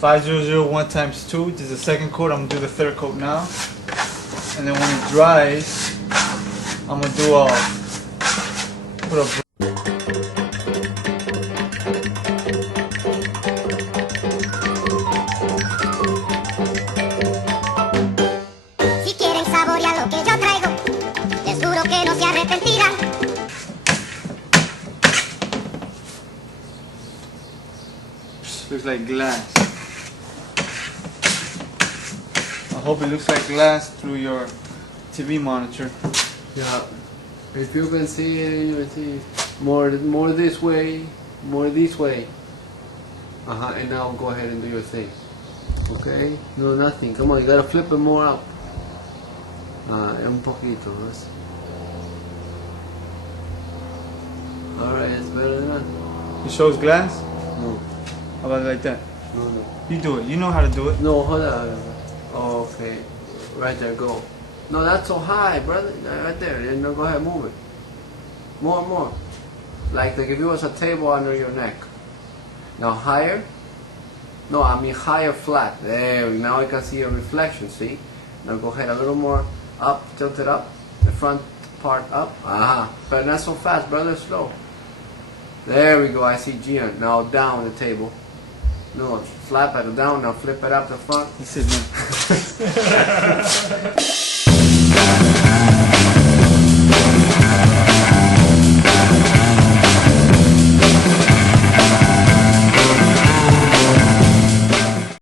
5001 times 2. This is the second coat. I'm gonna do the third coat now. And then when it dries, I'm gonna do put a Si quieren saborear lo que yo traigo, les juro que no se arrepentirán. Looks like glass. I hope it looks like glass through your TV monitor. Yeah, if you can see it, you can see more this way, more this way. And now go ahead and do your thing. Okay? No, nothing. Come on, you gotta flip it more up. Un poquito. Alright, it's better than that. It shows glass? No. How about like that? No, no. You do it. You know how to do it. No, hold on. Oh, okay. Right there, go. No, that's so high, brother. Right there. Then go ahead, move it. More, more. Like if it was a table under your neck. Now higher. No, I mean higher flat. There. Now I can see a reflection. See? Now go ahead a little more up. Tilt it up. The front part up. But not so fast, brother. Slow. There we go. I see Gian. Now down the table. No, flap it down. Now flip it up the front. That's it, man.